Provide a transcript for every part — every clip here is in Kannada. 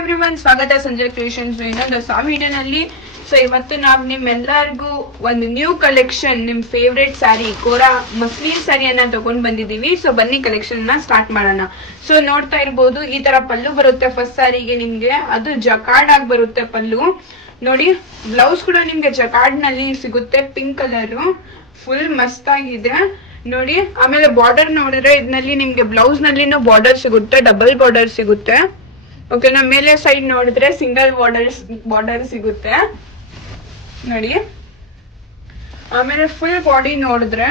ಎವ್ರಿವನ್, ಸ್ವಾಗತ ಸಂಜಯ್ ಕ್ರಿಯೇಷನ್ಸ್ ಇನ್ನೊಂದು ಹೊಸ ವಿಡಿಯೋನಲ್ಲಿ. ಸೊ ಇವತ್ತು ನಾವು ನಿಮ್ಮೆಲ್ಲರಿಗೂ ಒಂದು ನ್ಯೂ ಕಲೆಕ್ಷನ್, ನಿಮ್ ಫೇವ್ರೆಟ್ ಸ್ಯಾರಿ ಕೋರಾ ಮಸ್ಲಿನ್ ಸ್ಯಾರಿಯನ್ನ ತಗೊಂಡ್ ಬಂದಿದೀವಿ. ಸೊ ಬನ್ನಿ ಕಲೆಕ್ಷನ್ ನ ಸ್ಟಾರ್ಟ್ ಮಾಡೋಣ. ಸೊ ನೋಡ್ತಾ ಇರ್ಬೋದು, ಈ ತರ ಪಲ್ಲು ಬರುತ್ತೆ ಫಸ್ಟ್ ಸ್ಯಾರಿಗೆ ನಿಮ್ಗೆ. ಅದು ಜಕಾರ್ಡ್ ಆಗಿ ಬರುತ್ತೆ ಪಲ್ಲು. ನೋಡಿ, ಬ್ಲೌಸ್ ಕೂಡ ನಿಮ್ಗೆ ಜಕಾರ್ಡ್ ನಲ್ಲಿ ಸಿಗುತ್ತೆ, ಪಿಂಕ್ ಕಲರ್, ಫುಲ್ ಮಸ್ತ್ ಆಗಿದೆ ನೋಡಿ. ಆಮೇಲೆ ಬಾರ್ಡರ್ ನೋಡಿದ್ರೆ ಇದರಲ್ಲಿ ನಿಮ್ಗೆ ಬ್ಲೌಸ್ ನಲ್ಲಿನೂ ಬಾರ್ಡರ್ ಸಿಗುತ್ತೆ, ಡಬಲ್ ಬಾರ್ಡರ್ ಸಿಗುತ್ತೆ. ಓಕೆನಾ, ಮೇಲೆ ಸೈಡ್ ನೋಡಿದ್ರೆ ಸಿಂಗಲ್ ಬಾರ್ಡರ್ ಸಿಗುತ್ತೆ ನೋಡಿ. ಆಮೇಲೆ ಫುಲ್ ಬಾಡಿ ನೋಡಿದ್ರೆ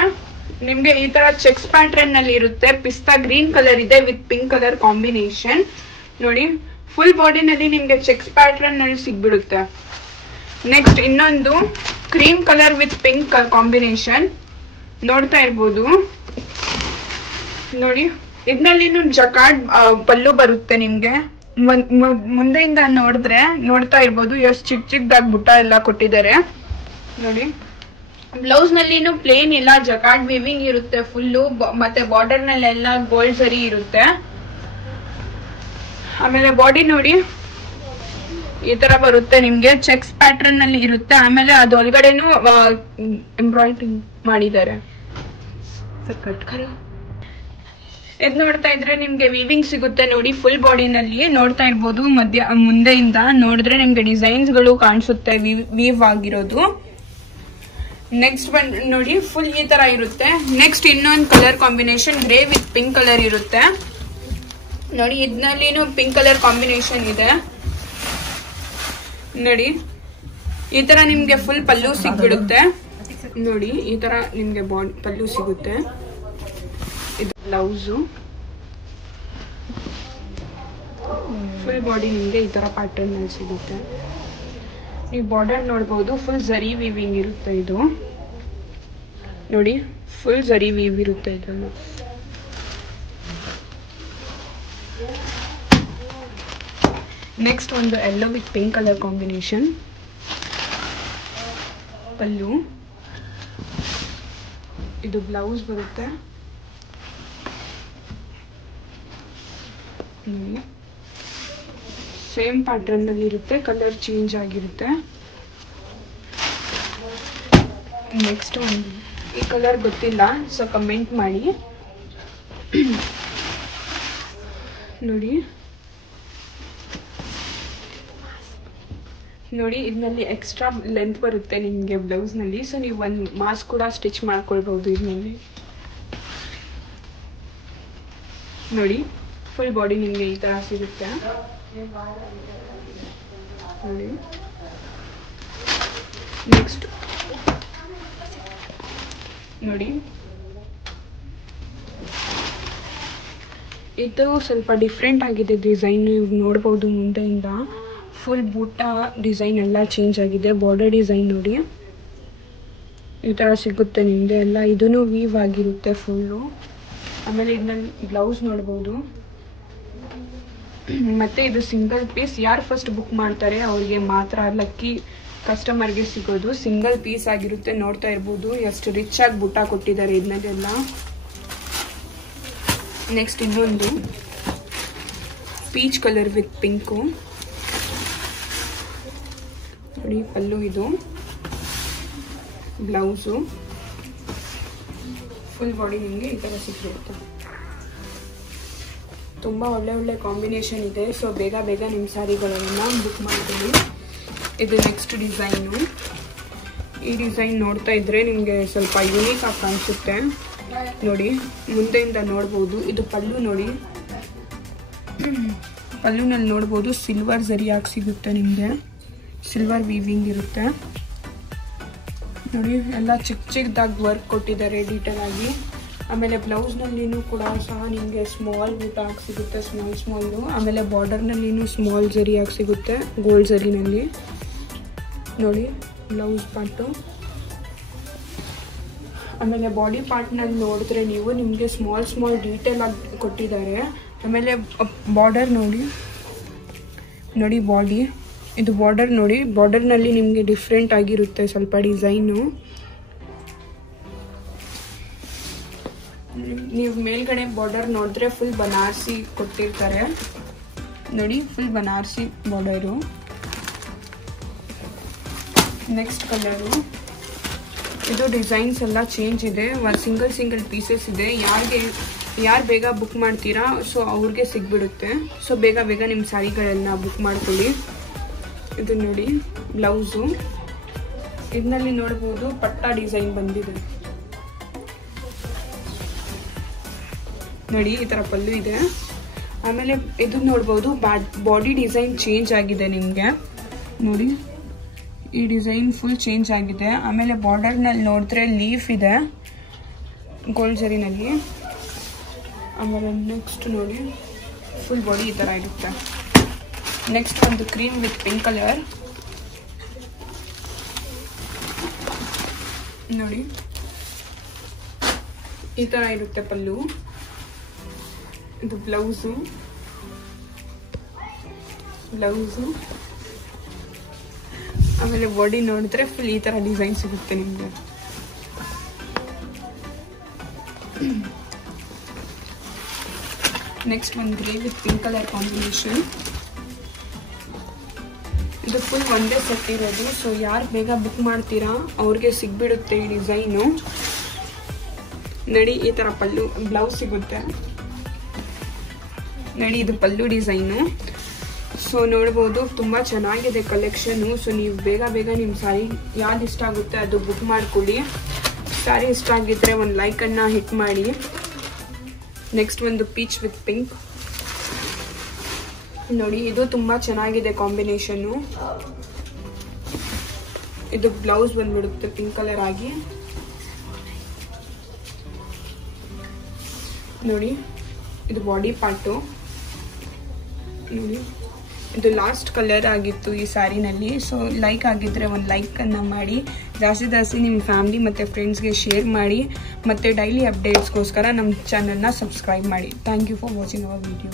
ನಿಮ್ಗೆ ಈ ತರ ಚೆಕ್ಸ್ ಪ್ಯಾಟರ್ನ್ ನಲ್ಲಿ ಇರುತ್ತೆ. ಪಿಸ್ತಾ ಗ್ರೀನ್ ಕಲರ್ ಇದೆ ವಿತ್ ಪಿಂಕ್ ಕಲರ್ ಕಾಂಬಿನೇಷನ್ ನೋಡಿ. ಫುಲ್ ಬಾಡಿನಲ್ಲಿ ನಿಮ್ಗೆ ಚೆಕ್ಸ್ ಪ್ಯಾಟರ್ನ್ ನಲ್ಲಿ ಸಿಗ್ಬಿಡುತ್ತೆ. ನೆಕ್ಸ್ಟ್ ಇನ್ನೊಂದು cream colour with pink combination ನೋಡ್ತಾ ಇರ್ಬೋದು ನೋಡಿ. ಇದ್ರಲ್ಲಿ ಜಕಾರ್ಡ್ ಪಲ್ಲು ಬರುತ್ತೆ ನಿಮ್ಗೆ. ಮುಂದೆಯಿಂದ ನೋಡಿದ್ರೆ ನೋಡ್ತಾ ಇರ್ಬೋದು ಎಷ್ಟು ಚಿಕ್ಕದಾಗಿ ಬುಟ್ಟ ಎಲ್ಲ ಕೊಟ್ಟಿದ್ದಾರೆ ನೋಡಿ. ಬ್ಲೌಸ್ ನಲ್ಲಿನೂ ಪ್ಲೇನ್ ಇಲ್ಲ, ಜಕಾರ್ಡ್ ವಿವಿಂಗ್ ಇರುತ್ತೆ ಫುಲ್ಲು. ಮತ್ತೆ ಬಾರ್ಡರ್ ನಲ್ಲೆಲ್ಲ ಗೋಲ್ಡ್ ಸರಿ ಇರುತ್ತೆ. ಆಮೇಲೆ ಬಾಡಿ ನೋಡಿ ಈ ತರ ಬರುತ್ತೆ ನಿಮ್ಗೆ, ಚೆಕ್ಸ್ ಪ್ಯಾಟರ್ನ್ ನಲ್ಲಿ ಇರುತ್ತೆ. ಆಮೇಲೆ ಅದು ಒಳಗಡೆನು ಎಂಬ್ರಾಯ್ಡ್ರಿಂಗ್ ಮಾಡಿದ್ದಾರೆ. ಇದ್ ನೋಡ್ತಾ ಇದ್ರೆ ನಿಮ್ಗೆ ವೀವಿಂಗ್ ಸಿಗುತ್ತೆ ನೋಡಿ. ಫುಲ್ ಬಾಡಿನಲ್ಲಿ ನೋಡ್ತಾ ಇರ್ಬೋದು. ಮುಂದೆಯಿಂದ ನೋಡಿದ್ರೆ ನಿಮ್ಗೆ ಡಿಸೈನ್ಸ್ ಗಳು ಕಾಣಿಸುತ್ತೆ ವೀವ್ ಆಗಿರೋದು. ನೆಕ್ಸ್ಟ್ ಬಂದ್ ನೋಡಿ, ಫುಲ್ ಈ ತರ ಇರುತ್ತೆ. ನೆಕ್ಸ್ಟ್ ಇನ್ನೊಂದು colour combination grey with pink colour ಇರುತ್ತೆ ನೋಡಿ. ಇದ್ನಲ್ಲಿನೂ ಪಿಂಕ್ ಕಲರ್ ಕಾಂಬಿನೇಷನ್ ಇದೆ ನೋಡಿ. ಈ ತರ ನಿಮ್ಗೆ ಫುಲ್ ಪಲ್ಲು ಸಿಗ್ಬಿಡುತ್ತೆ ನೋಡಿ. ಈ ತರ ನಿಮ್ಗೆ ಪಲ್ಲು ಸಿಗುತ್ತೆ. ಇದು ಬ್ಲೌಸು, ಫುಲ್ ಬಾಡಿ ನಿಮ್ಗೆ ಈ ತರ ಪ್ಯಾಟರ್ನ್ ನಲ್ಲಿ ಸಿಗುತ್ತೆ. ನೀವು ಬಾರ್ಡರ್ ನೋಡ್ಬೋದು, ಫುಲ್ ಜರಿ ವೀವಿಂಗ್ ಇರುತ್ತೆ ಇದು ನೋಡಿ. ಫುಲ್ ಜರಿ ವೀವ್ ಇರುತ್ತೆ ಇದನ್ನು. ನೆಕ್ಸ್ಟ್ ಒಂದು yellow with pink colour combination ಪಲ್ಲು. ಇದು ಬ್ಲೌಸ್ ಬರುತ್ತೆ ಸೇಮ್ ಪ್ಯಾಟರ್ನ್ ನಲ್ಲಿ ಇರುತ್ತೆ, ಕಲರ್ ಚೇಂಜ್ ಆಗಿರುತ್ತೆ. ನೆಕ್ಸ್ಟ್ ಒಂದು ಈ ಕಲರ್ ಗೊತ್ತಿಲ್ಲ, ಸೊ ಕಮೆಂಟ್ ಮಾಡಿ ನೋಡಿ. ನೋಡಿ, ಇದರಲ್ಲಿ ಎಕ್ಸ್ಟ್ರಾ ಲೆಂತ್ ಬರುತ್ತೆ ನಿಮಗೆ ಬ್ಲೌಸ್ ನಲ್ಲಿ. ಸೊ ನೀವು ಒಂದು ಮಾಸ್ಕ್ ಕೂಡ ಸ್ಟಿಚ್ ಮಾಡ್ಕೊಳ್ಬಹುದು ಇದರಲ್ಲಿ ನೋಡಿ. ಫುಲ್ ಬಾಡಿ ನಿಮಗೆ ಈ ತರ ಸಿಗುತ್ತೆ ನೋಡಿ. ನೆಕ್ಸ್ಟ್ ನೋಡಿ, ಇದು ಸ್ವಲ್ಪ ಡಿಫ್ರೆಂಟ್ ಆಗಿದೆ ಡಿಸೈನ್. ನೀವು ನೋಡ್ಬೋದು ಮುಂದೆಯಿಂದ ಫುಲ್ ಬೂಟ ಡಿಸೈನ್ ಎಲ್ಲ ಚೇಂಜ್ ಆಗಿದೆ. ಬಾರ್ಡರ್ ಡಿಸೈನ್ ನೋಡಿ ಈ ತರ ಸಿಗುತ್ತೆ ನಿಮ್ಗೆ ಎಲ್ಲ. ಇದನ್ನು ವೀವ್ ಆಗಿರುತ್ತೆ ಫುಲ್ಲು. ಆಮೇಲೆ ಇದನ್ನ ಬ್ಲೌಸ್ ನೋಡ್ಬೋದು. ಮತ್ತೆ ಇದು ಸಿಂಗಲ್ ಪೀಸ್. ಯಾರು ಫಸ್ಟ್ ಬುಕ್ ಮಾಡ್ತಾರೆ ಅವ್ರಿಗೆ ಮಾತ್ರ, ಲಕ್ಕಿ ಕಸ್ಟಮರ್ಗೆ ಸಿಗೋದು. ಸಿಂಗಲ್ ಪೀಸ್ ಆಗಿರುತ್ತೆ. ನೋಡ್ತಾ ಇರ್ಬೋದು ಎಷ್ಟು ರಿಚ್ ಆಗಿ ಬುಟ್ಟ ಕೊಟ್ಟಿದ್ದಾರೆ ಇದನ್ನೆಲ್ಲ. ನೆಕ್ಸ್ಟ್ ಇನ್ನೊಂದು ಪೀಚ್ ಕಲರ್ ವಿತ್ ಪಿಂಕು ನೋಡಿ. ಪಲ್ಲು ಇದು, ಬ್ಲೌಸು, ಫುಲ್ ಬಾಡಿ ನಿಮಗೆ ಈ ಥರ ಸಿಕ್ಕಿರುತ್ತೆ. ತುಂಬ ಒಳ್ಳೆ ಕಾಂಬಿನೇಷನ್ ಇದೆ. ಸೊ ಬೇಗ ನಿಮ್ಮ ಸ್ಯಾರಿಗಳನ್ನು ಬುಕ್ ಮಾಡ್ತೀವಿ. ಇದು ನೆಕ್ಸ್ಟ್ ಡಿಸೈನು. ಈ ಡಿಸೈನ್ ನೋಡ್ತಾ ಇದ್ರೆ ನಿಮಗೆ ಸ್ವಲ್ಪ ಯೂನಿಕ್ ಆಗಿ ಕಾಣಿಸುತ್ತೆ ನೋಡಿ. ಮುಂದೆಯಿಂದ ನೋಡ್ಬೋದು. ಇದು ಪಲ್ಲು ನೋಡಿ. ಪಲ್ಲುನಲ್ಲಿ ನೋಡ್ಬೋದು ಸಿಲ್ವರ್ ಜರಿಯಾಗಿ ಸಿಗುತ್ತೆ ನಿಮಗೆ. ಸಿಲ್ವರ್ ವೀವಿಂಗ್ ಇರುತ್ತೆ ನೋಡಿ. ಎಲ್ಲ ಚಿಕ್ಕದಾಗಿ ವರ್ಕ್ ಕೊಟ್ಟಿದ್ದಾರೆ ಡೀಟೇಲ್ ಆಗಿ. ಆಮೇಲೆ ಬ್ಲೌಸ್ನಲ್ಲಿನೂ ಕೂಡ ಸಹ ನಿಮಗೆ ಸ್ಮಾಲ್ ಬೂಟ ಆಗಿ ಸಿಗುತ್ತೆ, ಸ್ಮಾಲು. ಆಮೇಲೆ ಬಾರ್ಡರ್ನಲ್ಲಿನೂ ಸ್ಮಾಲ್ ಜರಿ ಆಗಿ ಸಿಗುತ್ತೆ, ಗೋಲ್ಡ್ ಜರಿನಲ್ಲಿ ನೋಡಿ ಬ್ಲೌಸ್ ಪಾರ್ಟು. ಆಮೇಲೆ ಬಾಡಿ ಪಾರ್ಟ್ನಲ್ಲಿ ನೋಡಿದ್ರೆ ನೀವು ನಿಮಗೆ ಸ್ಮಾಲ್ ಡೀಟೇಲ್ ಆಗಿ ಕೊಟ್ಟಿದ್ದಾರೆ. ಆಮೇಲೆ ಬಾರ್ಡರ್ ನೋಡಿ ಬಾಡಿ, ಇದು ಬಾರ್ಡರ್ ನೋಡಿ. ಬಾರ್ಡರ್ನಲ್ಲಿ ನಿಮಗೆ ಡಿಫ್ರೆಂಟ್ ಆಗಿರುತ್ತೆ ಸ್ವಲ್ಪ ಡಿಸೈನು. ನೀವು ಮೇಲ್ಗಡೆ ಬಾರ್ಡರ್ ನೋಡಿದ್ರೆ ಫುಲ್ ಬನಾರಸಿ ಕೊಟ್ಟಿರ್ತಾರೆ. ನೋಡಿ full Banarasi border. Next colour, ಇದು ಡಿಸೈನ್ಸ್ ಎಲ್ಲ ಚೇಂಜ್ ಇದೆ, ಒಂದು ಸಿಂಗಲ್ ಪೀಸಸ್ ಇದೆ. ಯಾರು ಬೇಗ ಬುಕ್ ಮಾಡ್ತೀರಾ ಸೊ ಅವ್ರಿಗೆ ಸಿಗ್ಬಿಡುತ್ತೆ. ಸೊ ಬೇಗ ನಿಮ್ಮ ಸ್ಯಾರಿಗಳನ್ನ ಬುಕ್ ಮಾಡ್ಕೊಳ್ಳಿ. ಇದು ನೋಡಿ ಬ್ಲೌಸು, ಇದರಲ್ಲಿ ನೋಡ್ಬೋದು ಪಟ್ಟ ಡಿಸೈನ್ ಬಂದಿದೆ ನೋಡಿ, ಈ ಥರ ಪಲ್ಲು ಇದೆ. ಆಮೇಲೆ ಇದು ನೋಡ್ಬೋದು ಬಾಡಿ ಡಿಸೈನ್ ಚೇಂಜ್ ಆಗಿದೆ ನಿಮಗೆ ನೋಡಿ, ಈ ಡಿಸೈನ್ ಫುಲ್ ಚೇಂಜ್ ಆಗಿದೆ. ಆಮೇಲೆ ಬಾರ್ಡರ್ನಲ್ಲಿ ನೋಡಿದ್ರೆ ಲೀಫ್ ಇದೆ ಗೋಲ್ಡ್ ಜರಿನಲ್ಲಿ. ಆಮೇಲೆ ನೆಕ್ಸ್ಟ್ ನೋಡಿ ಫುಲ್ ಬಾಡಿ ಈ ಥರ ಇರುತ್ತೆ. ನೆಕ್ಸ್ಟ್ ಒಂದು ಕ್ರೀಮ್ ವಿತ್ ಪಿಂಕ್ ಕಲರ್ ನೋಡಿ, ಈ ಥರ ಇರುತ್ತೆ ಪಲ್ಲು. ಇದು ಬ್ಲೌಸು, ಆಮೇಲೆ ಬಾಡಿ ನೋಡಿದ್ರೆ ಫುಲ್ ಈ ಥರ ಡಿಸೈನ್ ಸಿಗುತ್ತೆ ನಿಮಗೆ. ನೆಕ್ಸ್ಟ್ ಒಂದು grey with pink colour combination. ಇದು ಫುಲ್ ಒಂದೇ ಸೆಟ್ ಇರೋದು. ಸೊ ಯಾರು ಬೇಗ ಬುಕ್ ಮಾಡ್ತೀರಾ ಅವ್ರಿಗೆ ಸಿಗ್ಬಿಡುತ್ತೆ ಈ ಡಿಸೈನು ನೋಡಿ. ಈ ಥರ ಪಲ್ಲು ಬ್ಲೌಸ್ ಸಿಗುತ್ತೆ ನೋಡಿ, ಇದು ಪಲ್ಲು ಡಿಸೈನು. ಸೊ ನೋಡ್ಬೋದು ತುಂಬ ಚೆನ್ನಾಗಿದೆ ಕಲೆಕ್ಷನು. ಸೊ ನೀವು ಬೇಗ ನಿಮ್ಮ ಸ್ಯಾರಿ ಯಾವ್ದು ಇಷ್ಟ ಆಗುತ್ತೆ ಅದು ಬುಕ್ ಮಾಡ್ಕೊಳ್ಳಿ. ಸ್ಯಾರಿ ಇಷ್ಟ ಆಗಿದ್ದರೆ ಒಂದು ಲೈಕನ್ನು ಹಿಟ್ ಮಾಡಿ. ನೆಕ್ಸ್ಟ್ ಒಂದು ಪೀಚ್ ವಿತ್ ಪಿಂಕ್ ನೋಡಿ, ಇದು ತುಂಬ ಚೆನ್ನಾಗಿದೆ ಕಾಂಬಿನೇಷನ್ನು. ಇದು ಬ್ಲೌಸ್ ಬಂದ್ಬಿಡುತ್ತೆ ಪಿಂಕ್ ಕಲರ್ ಆಗಿ ನೋಡಿ. ಇದು ಬಾಡಿ ಪಾರ್ಟು ನೋಡಿ, ಇದು ಲಾಸ್ಟ್ ಕಲರ್ ಆಗಿತ್ತು ಈ ಸ್ಯಾರಿನಲ್ಲಿ. ಸೊ ಲೈಕ್ ಆಗಿದ್ದರೆ ಒಂದು ಲೈಕನ್ನು ಮಾಡಿ, ಜಾಸ್ತಿ ನಿಮ್ಮ ಫ್ಯಾಮಿಲಿ ಮತ್ತು ಫ್ರೆಂಡ್ಸ್ಗೆ ಶೇರ್ ಮಾಡಿ. ಮತ್ತು ಡೈಲಿ ಅಪ್ಡೇಟ್ಸ್ಗೋಸ್ಕರ ನಮ್ಮ ಚಾನಲ್ನ ಸಬ್ಸ್ಕ್ರೈಬ್ ಮಾಡಿ. Thank you for watching our video.